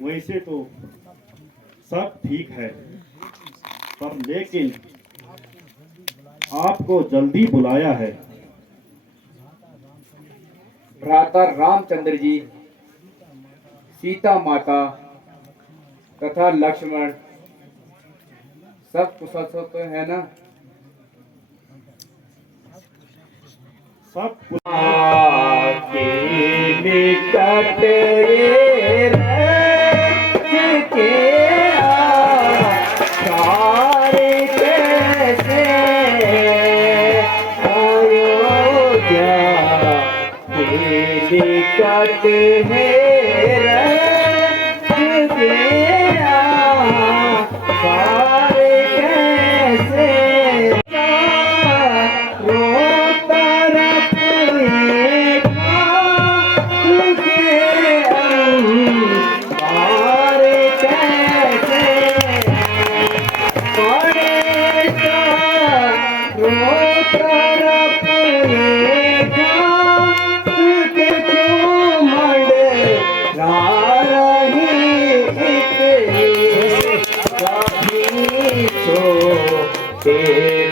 वैसे तो सब ठीक है, पर लेकिन आपको जल्दी बुलाया है। भ्राता रामचंद्र जी, सीता माता तथा लक्ष्मण सब कुशल तो है ना? सब कुछ आके निकट रे रथ के सारे कैसे अयोध्या के निकट है रथ के सारे कैसे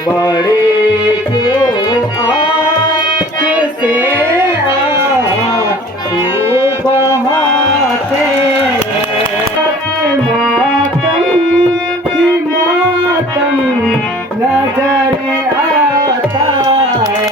बड़े क्यों आँख से आँसू बहाते मातम नजर आता है।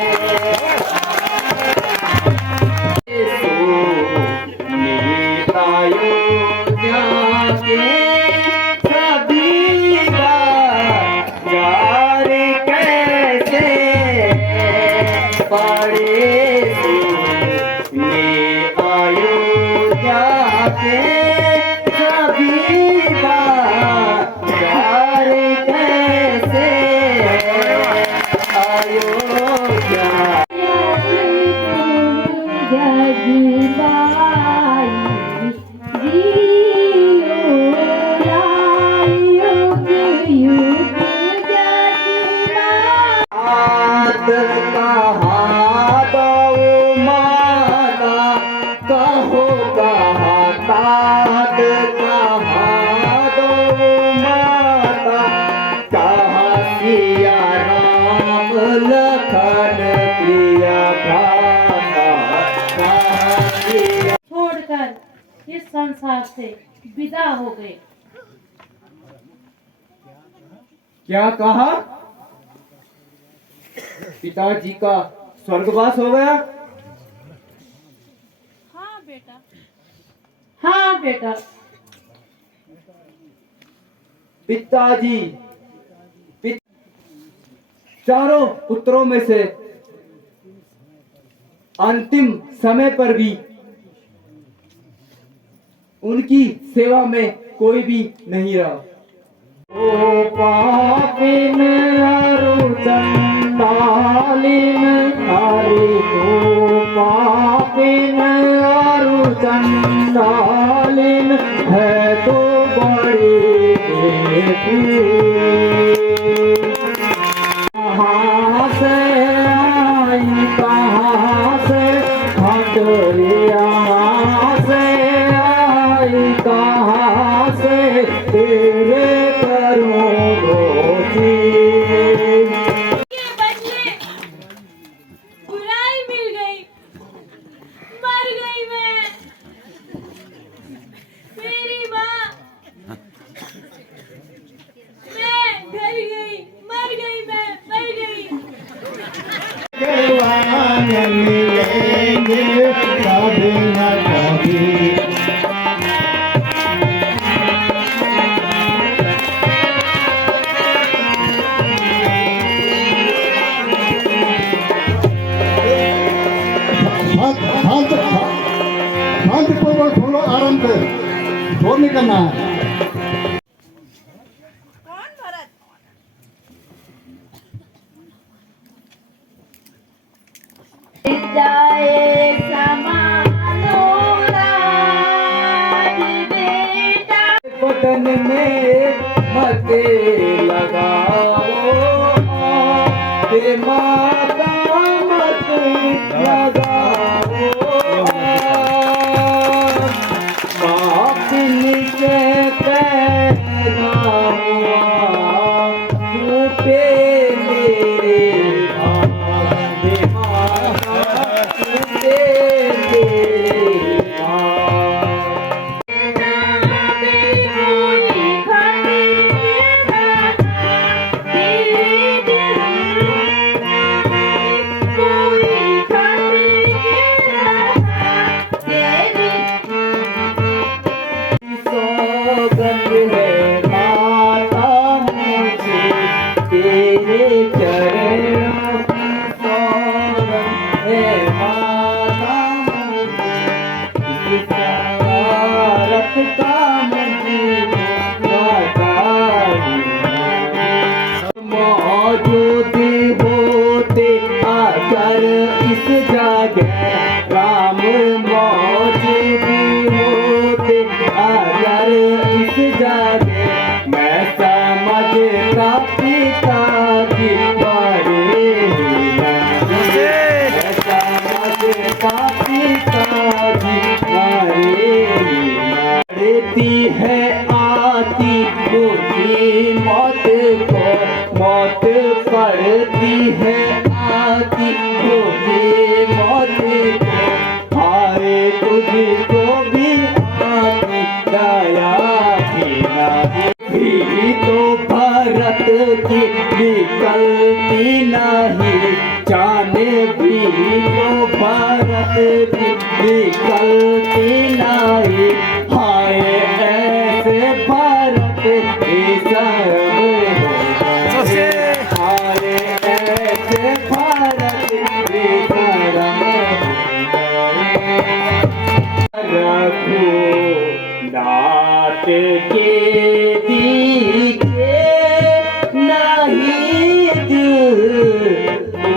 छोड़कर इस संसार से विदा हो गए। क्या कहा? पिताजी का स्वर्गवास हो गया? हाँ बेटा, हाँ बेटा। पिताजी चारों पुत्रों में से अंतिम समय पर भी उनकी सेवा में कोई भी नहीं रहा। ओ पापिन अरु चंडालिन हरि ओ पापिन अरु चंडालिन है तो बड़ी कहाँ से आई कहाँ से हटरिया से आई कहाँ से तेरे करूं रोजी। के बदले बुराई मिल गई, मर गई मैं। मेरी माँ, मैं डर गई, मर गई मैं, मर गई। मिलेंगे कभी न कभी। शांतिपूर्वक थोड़ा आराम से शोर नहीं करना है। जाए समानो राज बेटा, बटन में मत लगाओ हे माता मत लगाओ। पापिन काम की बताई मौजूद होते अगर इस जगह राम मौजूद होते अगर इस जगह मैं समझता पिता की बड़े मैं समझता पिता की बड़े मरती है आती मुझे मौत को मौत पड़ती है आती मुझे मौत को हाय तुझको भी आती दया की नहीं तो भरत की निकलती नहीं जाने भी तो भरत की निकलती नहीं हाय ऐसे भरत की शर्म हाय ऐसे भरत की शर्म रघु नाथ के दीखे नहीं दिल तो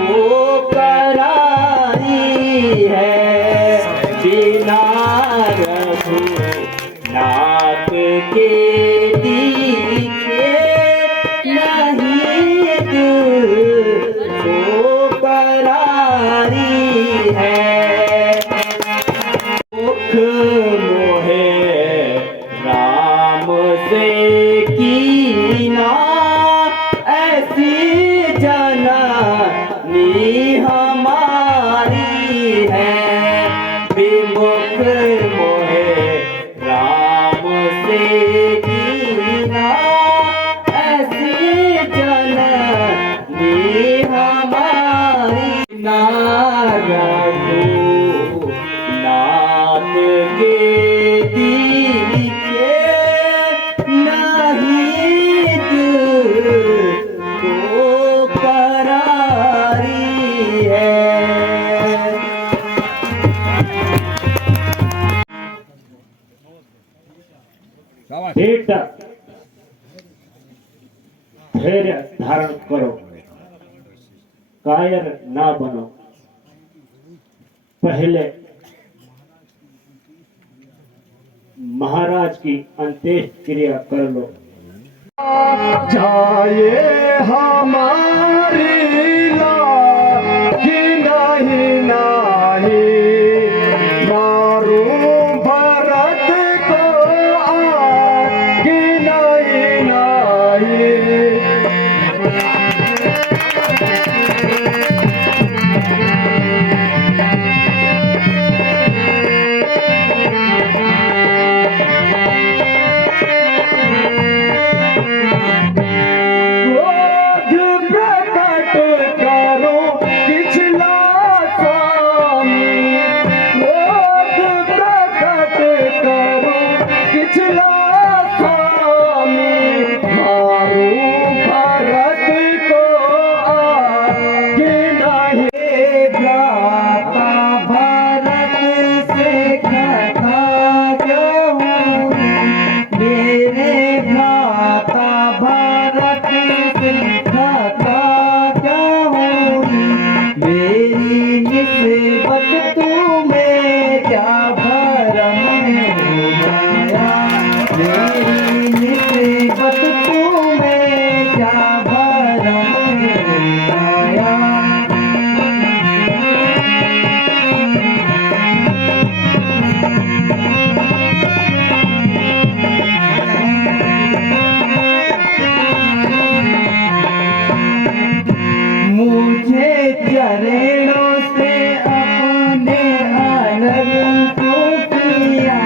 कराई है बिना रघु नाथ के दीखे नहीं दिल तो करारी है मुख मोहे राम से कीना ऐसी जननी हमारी है विमुख मोहे राम से कीना ऐसी जननी हमारी ना रघु नाथ के दीखे नहीं दिल तो करारी है बेटा धैर्य धारण करो कायर ना बनो पहले महाराज की अंत्येष्टि क्रिया कर लो जाए हमारी लाज नहीं नहीं मारू भरत को आग नहीं नहीं क्रोध प्रकट करो पिछला स्वामी क्रोध प्रकट करो पिछला स्वामी मारू भरत को आगे नहीं भ्राता भरत से कथा क्यों मेरे भ्राता भरत से कथा क्यों मेरी निस्बत तुम्हें क्या भरम है मेरी निस्बत तुम्हें क्या भरम है मुझे चरणों से अपने अलग क्यों किया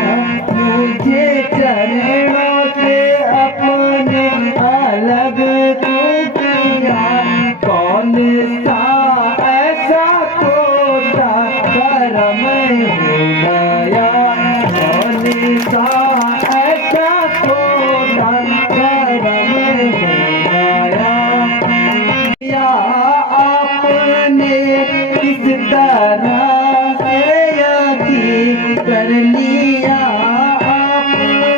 मुझे चरणों से अपने अलग क्यों किया कौन सा ऐसा कोटा कर्म हो गया कौन सा ऐसा कोटा कर्म हो गया या आपने किस तरह से यकीन कर लिया आपने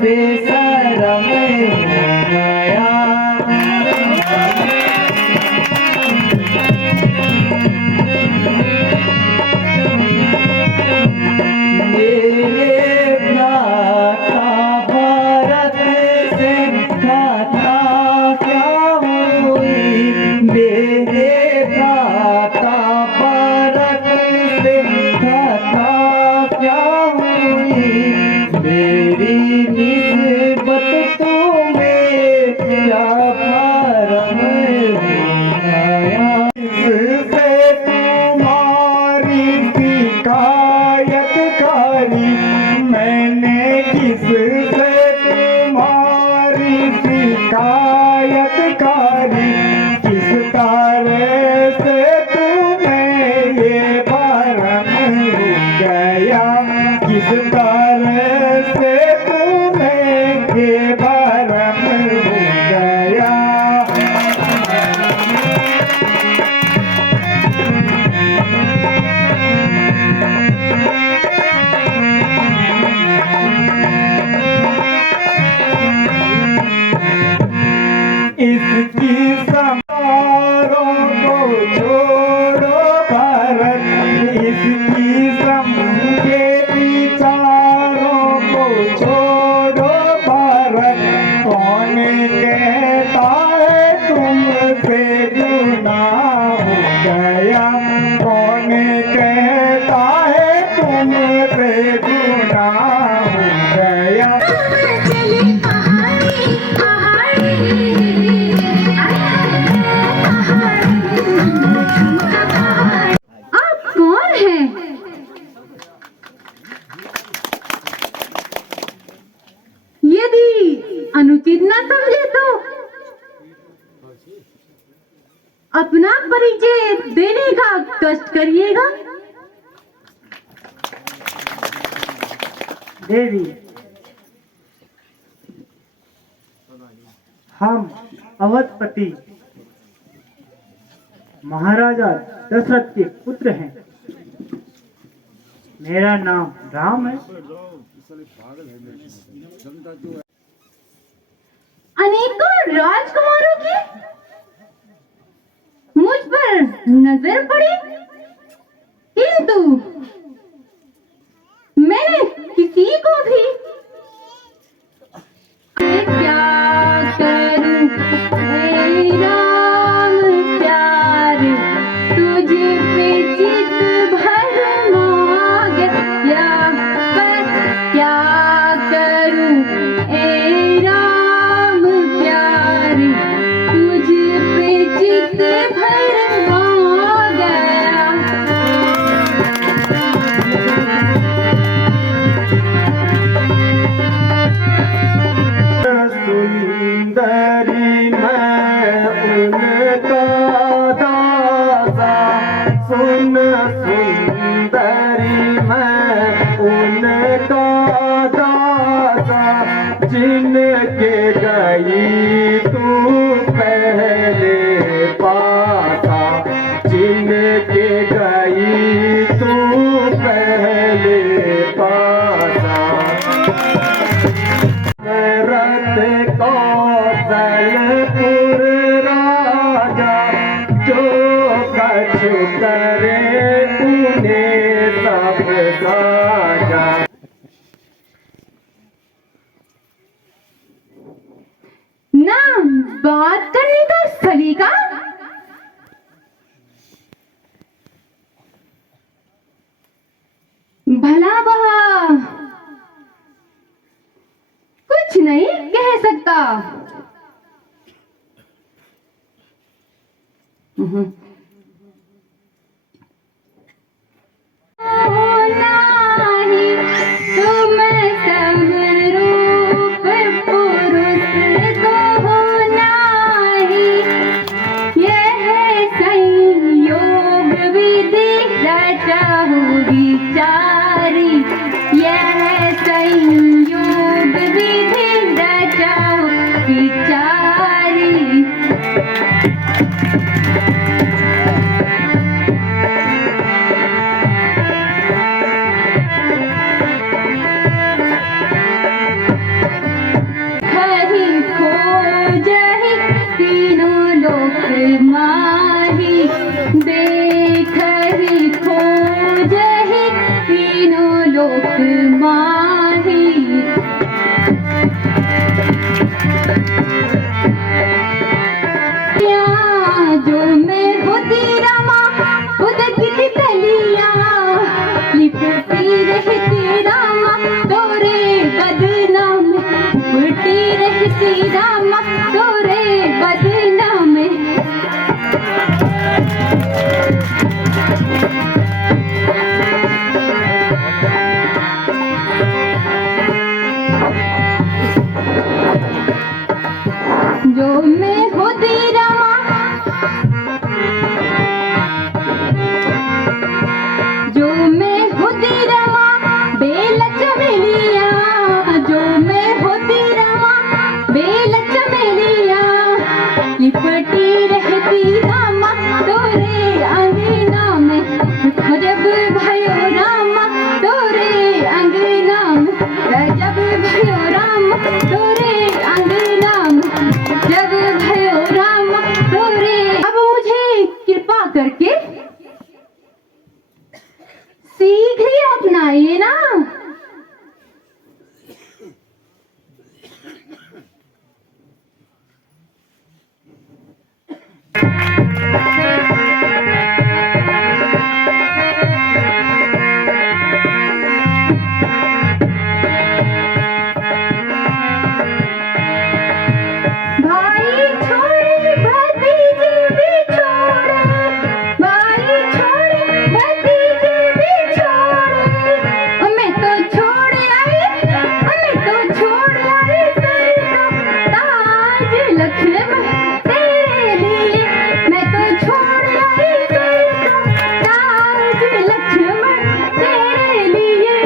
बेशरम हो गया। मेरे भ्राता भरत से कथा क्या हुई, मेरे भ्राता भरत से कथा क्या हुई, मेरी निस्बत तुम्हें क्या भरम हो गया। इससे तुम्हारी शिकायत करी मैंने, किससे तुम्हारी शिकायत करी, किस तरह से तुम्हें ये भरम हो गया, किस तरह से तुम्हें ये भरम हो गया। इसकी समारों को छोड़ो भरत, इसकी समझे विचारों को छोड़ो भरत, कौन कहता है तुमसे गुनाह हो गया, कौन कहता है तुमसे गुनाह हो गया। चले पहाड़ी पहाड़ी आप कौन हैं? यदि अनुचित न समझे तो अपना परिचय देने का कष्ट करिएगा। देवी, हम अवधपति महाराजा दशरथ के पुत्र हैं। मेरा नाम राम है। अनेकों राजकुमारों की मुझ पर नजर पड़ी, किंतु मैंने किसी को भी क्या करूं हे राम प्यार, तुझ पे चित भरमा गया, बस क्या करूं हे राम प्यार, तुझ पे चित भरमा गया। सुंदरी मैं उनका दासा, सुन सुंदरी मैं उनका दासा, जिनके गई तू पहले पासा, जिनके गई तू पहले पासा। रथ कौशलपुर राजा, जो कछु करे उन्हें सब साजा। ना बात करने का सलीका, भला वह कुछ नहीं कह सकता। तुम समरूप पुरुष को होना ही, यह संयोग विधि रचा हो विचारी, यह संयोग विधि रचा हो विचारी। में होती रामा बेल चमेलिया लिपटी रहती रामा तोरे अंगना में जब भयो रामा तोरे अंगना में जब भयो रामा तोरे अंगना में जब भयो रामा तोरे। अब मुझे कृपा करके सीख ही अपनाइए ना। भाई छोड़े भतीजे भी छोड़े, भाई छोड़े भतीजे भी छोड़े, मैं तो छोड़ आई, मैं तो छोड़ आई ताज लक्ष्मण तेरे लिए, मैं तो छोड़ आई ताज लक्ष्मण तेरे लिए।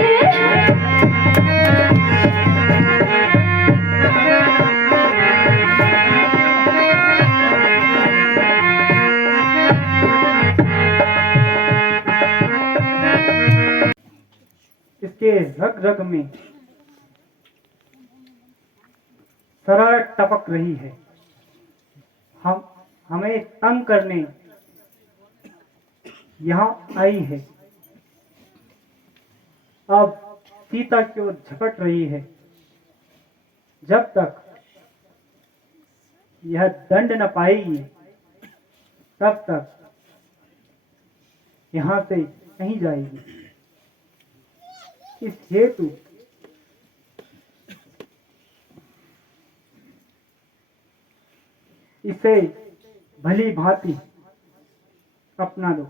इसके रग रग में शरारत टपक रही है। हमें तंग करने यहाँ आई है। अब सीता की ओर झपट रही है। जब तक यह दंड न पाएगी तब तक यहाँ से नहीं जाएगी। इस हेतु इसे भली भांति अपना लो।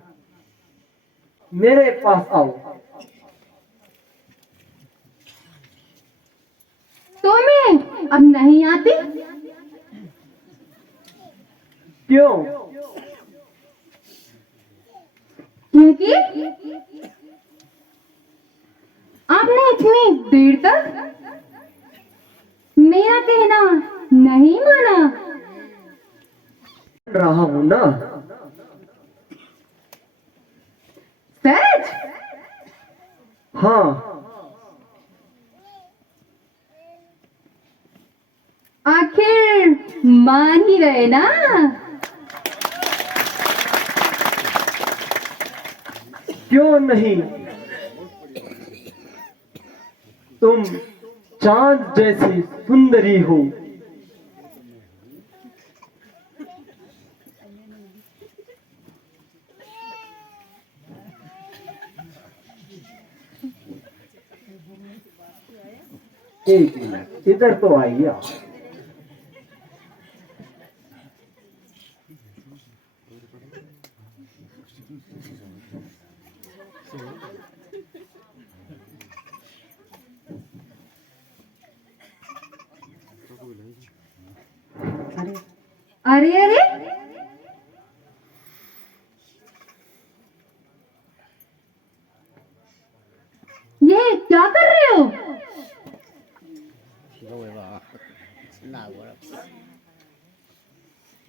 मेरे पास आओ। तो मैं अब नहीं आती। क्यों? क्योंकि आपने इतनी देर तक मेरा कहना नहीं माना। रहा हूं ना। सच? हाँ, आखिर मान ही गए ना। क्यों नहीं? तुम चांद जैसी सुंदरी हो। एक मिनट, इधर तो आइए आप। अरे अरे ये क्या कर रहे हो?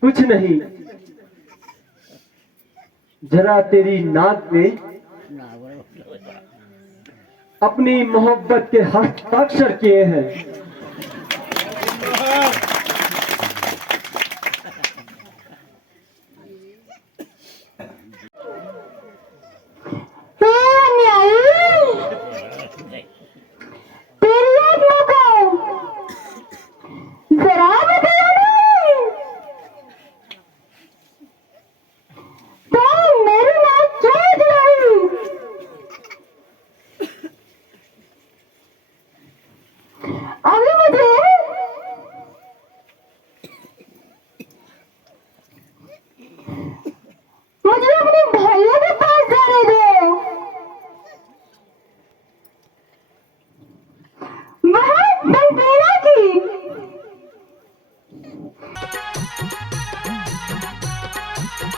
कुछ नहीं, जरा तेरी नाक पे अपनी मोहब्बत के हस्ताक्षर किए हैं।